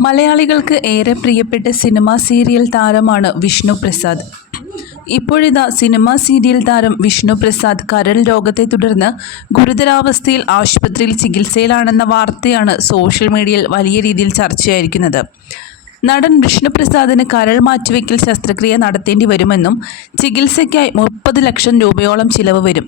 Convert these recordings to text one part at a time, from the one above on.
മലയാളികൾക്ക് ഏറെ പ്രിയപ്പെട്ട സിനിമാ സീരിയൽ താരമാണ് വിഷ്ണു പ്രസാദ്. ഇപ്പോഴിതാ സിനിമാ സീരിയൽ താരം വിഷ്ണു പ്രസാദ് കരൾ രോഗത്തെ തുടർന്ന് ഗുരുതരാവസ്ഥയിൽ ആശുപത്രിയിൽ ചികിത്സയിലാണെന്ന വാർത്തയാണ് സോഷ്യൽ മീഡിയയിൽ വലിയ രീതിയിൽ ചർച്ചയായിരിക്കുന്നത്. നടൻ വിഷ്ണുപ്രസാദിന് കരൾ മാറ്റിവെക്കൽ ശസ്ത്രക്രിയ നടത്തേണ്ടി വരുമെന്നും ചികിത്സയ്ക്കായി മുപ്പത് ലക്ഷം രൂപയോളം ചിലവ് വരും.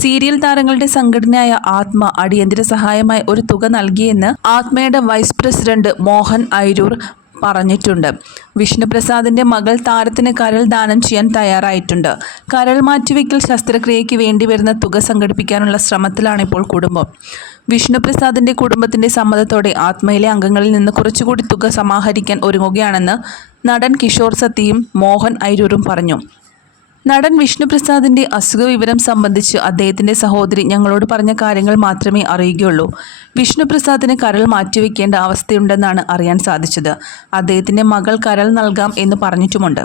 സീരിയൽ താരങ്ങളുടെ സംഘടനയായ ആത്മ അടിയന്തര സഹായമായി ഒരു തുക നൽകിയെന്ന് ആത്മയുടെ വൈസ് പ്രസിഡന്റ് മോഹൻ ഐരൂർ പറഞ്ഞിട്ടുണ്ട്. വിഷ്ണുപ്രസാദിന്റെ മകൾ താരത്തിന് കരൾ ദാനം ചെയ്യാൻ തയ്യാറായിട്ടുണ്ട്. കരൾ മാറ്റിവെക്കൽ ശസ്ത്രക്രിയയ്ക്ക് വേണ്ടി വരുന്ന തുക സംഘടിപ്പിക്കാനുള്ള ശ്രമത്തിലാണ് ഇപ്പോൾ കുടുംബം. വിഷ്ണുപ്രസാദിന്റെ കുടുംബത്തിന്റെ സമ്മതത്തോടെ ആത്മയിലെ അംഗങ്ങളിൽ നിന്ന് കുറച്ചുകൂടി തുക സമാഹരിക്കാൻ ഒരുങ്ങുകയാണെന്ന് നടൻ കിഷോർ സത്തിയും മോഹൻ ഐരൂരും പറഞ്ഞു. നടൻ വിഷ്ണുപ്രസാദിന്റെ അസുഖ വിവരം സംബന്ധിച്ച് അദ്ദേഹത്തിന്റെ സഹോദരി ഞങ്ങളോട് പറഞ്ഞ കാര്യങ്ങൾ മാത്രമേ അറിയുകയുള്ളൂ. വിഷ്ണുപ്രസാദിന് കരൾ മാറ്റിവെക്കേണ്ട അവസ്ഥയുണ്ടെന്നാണ് അറിയാൻ സാധിച്ചത്. അദ്ദേഹത്തിന്റെ മകൾ കരൾ നൽകാം എന്ന് പറഞ്ഞിട്ടുമുണ്ട്.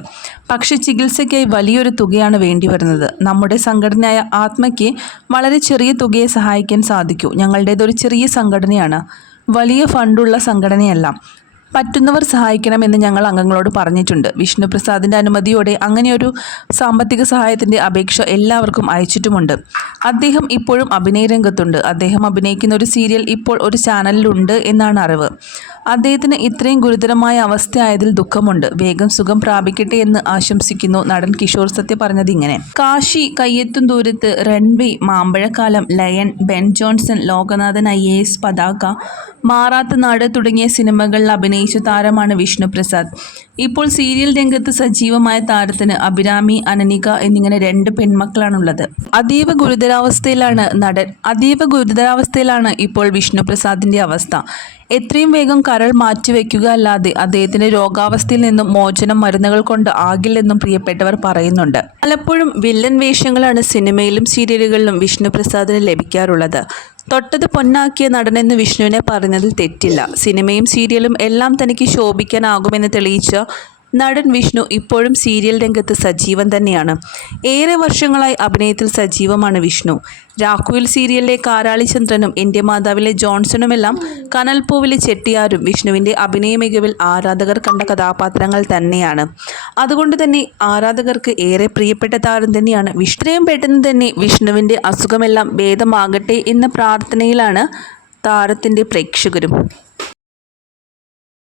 പക്ഷെ ചികിത്സയ്ക്കായി വലിയൊരു തുകയാണ് വേണ്ടിവരുന്നത്. നമ്മുടെ സംഘടനയായ ആത്മയ്ക്ക് വളരെ ചെറിയ തുകയെ സഹായിക്കാൻ സാധിക്കൂ. ഞങ്ങളുടേതൊരു ചെറിയ സംഘടനയാണ്. വലിയ ഫണ്ടുള്ള സംഘടനയല്ല. പറ്റുന്നവർ സഹായിക്കണമെന്ന് ഞങ്ങൾ അംഗങ്ങളോട് പറഞ്ഞിട്ടുണ്ട്. വിഷ്ണുപ്രസാദിന്റെ അനുമതിയോടെ അങ്ങനെയൊരു സാമ്പത്തിക സഹായത്തിന്റെ അപേക്ഷ എല്ലാവർക്കും അയച്ചിട്ടുമുണ്ട്. അദ്ദേഹം ഇപ്പോഴും അഭിനയ രംഗത്തുണ്ട് അദ്ദേഹം അഭിനയിക്കുന്ന ഒരു സീരിയൽ ഇപ്പോൾ ഒരു ചാനലിലുണ്ട് എന്നാണ് അറിവ്. അദ്ദേഹത്തിന് ഇത്രയും ഗുരുതരമായ അവസ്ഥയായതിൽ ദുഃഖമുണ്ട്. വേഗം സുഖം പ്രാപിക്കട്ടെ എന്ന് ആശംസിക്കുന്നു നടൻ കിഷോർ സത്യ പറഞ്ഞത് ഇങ്ങനെ. Kashi Kayyethum Doorathu Runway Mambazhakkalam Lion Ben Johnson Lokanathan I A S Pathaka Maratha Nadu തുടങ്ങിയ സിനിമകളിൽ അഭിനയിച്ച താരമാണ് വിഷ്ണുപ്രസാദ്. ഇപ്പോൾ സീരിയൽ രംഗത്ത് സജീവമായ താരത്തിന് അഭിരാമി അനനിക എന്നിങ്ങനെ രണ്ട് പെൺമക്കളാണുള്ളത്. അതീവ ഗുരുതരാവസ്ഥയിലാണ് നടൻ അതീവ ഗുരുതരാവസ്ഥയിലാണ് ഇപ്പോൾ വിഷ്ണു പ്രസാദിന്റെ അവസ്ഥ. എത്രയും വേഗം കരൾ മാറ്റിവെക്കുക അല്ലാതെ അദ്ദേഹത്തിന്റെ രോഗാവസ്ഥയിൽ നിന്നും മോചനം മരുന്നുകൾ കൊണ്ട് ആകില്ലെന്നും പ്രിയപ്പെട്ടവർ പറയുന്നുണ്ട്. പലപ്പോഴും വില്ലൻ വേഷങ്ങളാണ് സിനിമയിലും സീരിയലുകളിലും വിഷ്ണു പ്രസാദിന് ലഭിക്കാറുള്ളത്. തൊട്ടത് പൊന്നാക്കിയ നടനെന്ന് വിഷ്ണുവിനെ പറഞ്ഞതിൽ തെറ്റില്ല. സിനിമയും സീരിയലും എല്ലാം തനിക്ക് ശോഭിക്കാനാകുമെന്ന് തെളിയിച്ച നടൻ വിഷ്ണു ഇപ്പോഴും സീരിയൽ രംഗത്ത് സജീവൻ തന്നെയാണ്. ഏറെ വർഷങ്ങളായി അഭിനയത്തിൽ സജീവമാണ് വിഷ്ണു. രാഘുവിൽ സീരിയലിലെ കാരാളിചന്ദ്രനും എന്റെ മാതാവിലെ ജോൺസണുമെല്ലാം കനൽപ്പൂവിലെ ചെട്ടിയാരും വിഷ്ണുവിന്റെ അഭിനയ മികവിൽ ആരാധകർ കണ്ട കഥാപാത്രങ്ങൾ തന്നെയാണ്. അതുകൊണ്ട് തന്നെ ആരാധകർക്ക് ഏറെ പ്രിയപ്പെട്ട താരം തന്നെയാണ് വിഷ്ണുവും പെട്ടെന്ന് തന്നെ വിഷ്ണുവിന്റെ അസുഖമെല്ലാം ഭേദമാകട്ടെ എന്ന പ്രാർത്ഥനയിലാണ് താരത്തിന്റെ പ്രേക്ഷകരും.